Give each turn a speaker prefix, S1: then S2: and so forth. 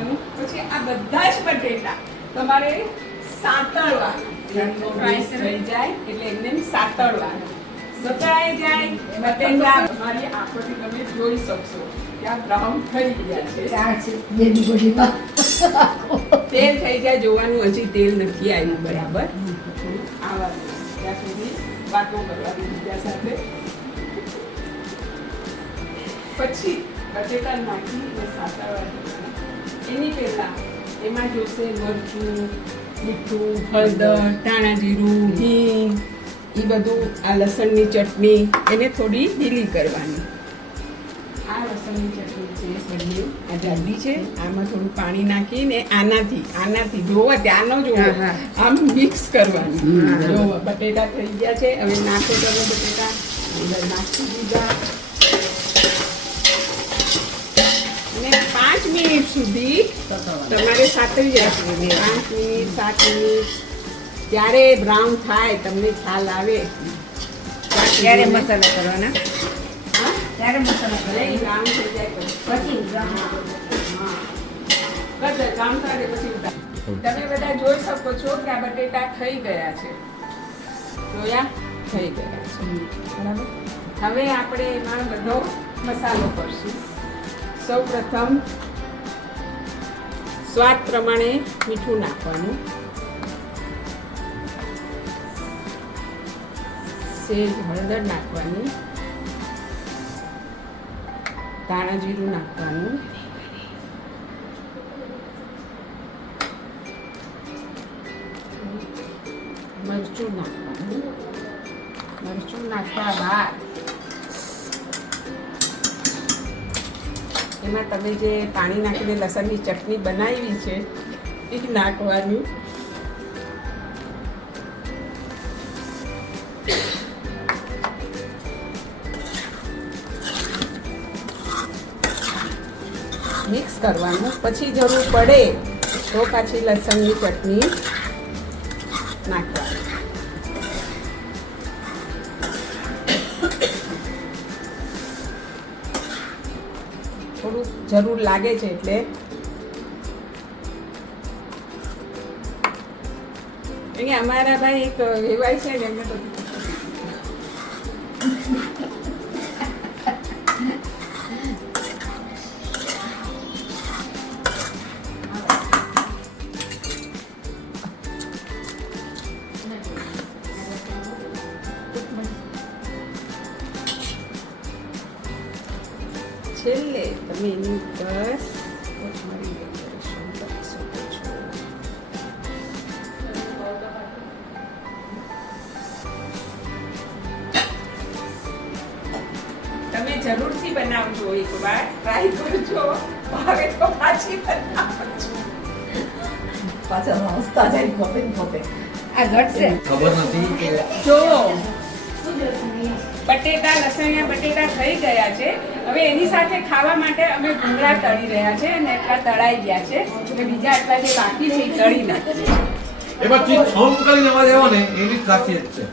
S1: નાખવાનું પછી આ બધા જ બટેટા તમારે સાતળવા ફ્રાય થઈ જાય એટલે એમને સાતળવાના. સતળાઈ જાય બટેટા તમારી આંખોથી તમે જોઈ શકશો. કે બ્રાઉન થઈ ગયા છે.
S2: આ છે. બેબી બોડીમાં.
S1: તેલ થઈ જાય જોવાનું હજી તેલ નથી આવ્યું બરાબર? આવવાનું ત્યાં સુધી વાતો કરવાની બીજા સાથે. પછી બટેટા નાખી અને સાતળવા એની પહેલા એમાં જોશે મરચું મીઠું હળદર ધાણા જીરું હિંગ એ બધું આ લસણની ચટણી એને થોડી ઢીલી કરવાની. આ લસણની ચટણી છે બંને આ જાડી છે. આમાં થોડું પાણી નાખીને આનાથી આનાથી જોવો ત્યાંનો જોવો. આમ મિક્સ કરવાની. જોવો બટેટા થઈ ગયા છે હવે નાખો તમે બટેટા. નાખી દીધા અને પાંચ મિનિટ સુધી તમારે સાતરી જશે પાંચ મિનિટ સાત મિનિટ. જ્યારે બ્રાઉન થાય તમને ખ્યાલ આવે.
S2: ત્યારે મસાલા કરવાના.
S1: હા?
S2: ત્યારે મસાલા કરે
S1: બ્રાઉન થઈ જાય પછી. બસ કામ કરે પછી તમે બધા જોઈ શકો છો કે આ બટેટા થઈ ગયા છે. જોયા? થઈ ગયા છે. બરાબર. હવે આપણે એમાં બધો મસાલો કરશું. સૌ પ્રથમ સ્વાદ પ્રમાણે મીઠું નાખવાનું. સેજ હળદર નાખવાની. ધાણા જીરું નાખવાનું. મરચું નાખવાનું. મરચું નાખવા બાદ એમાં તમે જે પાણી નાખીને લસણની ચટણી બનાવી છે, એ નાખવાનું. મિક્સ કરવાનું. પછી જરૂર પડે તો પાછી લસણની ચટણી નાખવાની. થોડુંક જરૂર લાગે છે એટલે અહીંયા અમારા ભાઈ એક એવાય છે ને એમને તો છેલ્લે તમે એની ઉપર કોથમરી decoration કરી શકો છો તમે જરૂરથી બનાવજો એકવાર ટ્રાય કરજો હવે તો પાછી બનાવજો
S2: પાછા હસતા જાય પોતે ને આ ઘટશે
S3: ખબર નથી કે
S1: જો બટેટા લસણિયા બટેટા થઈ ગયા છે હવે એની સાથે ખાવા માટે અમે ભૂંગળા તળી રહ્યા છે અને એટલા તળાઈ ગયા છે એટલે બીજા એટલા જે બાકી છે એ તળી નાખીએ
S3: એમાં ચીજ થમ કરી એમાં દેવો ને એની ખાસિયત છે.